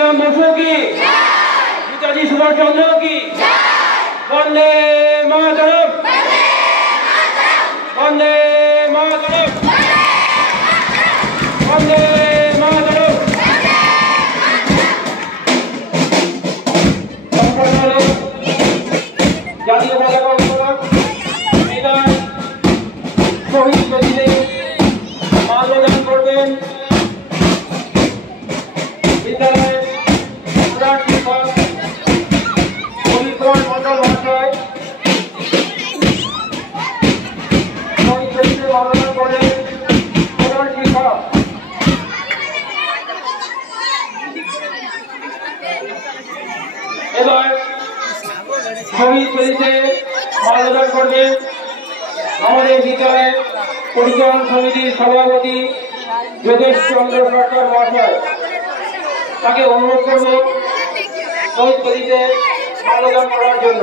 ज्योतिराम बसु की, नेताजी सुभाष चंद्र की, वंदे मातरम, वंदे मातरम, वंदे मातरम। জাতীয় পতাকা উত্তোলন বিদায় শহীদ বেদিতে মাল্যদান করবেন বিদ্যালয়ের প্রধান শিক্ষক পবিত্র মন্ডল মহাশয়। শহীদ বেদিতে মাল্যদান করবেন প্রধান শিক্ষক এবার শহীদ বেদিতে মাল্যদান করবেন আমাদের বিদ্যালয়ের পরিচালন সমিতির সভাপতি যোগেশ চন্দ্র সরকার মহাশয়। তাকে অনুরোধ করব শহীদ বেদিতে মাল্যদান করার জন্য।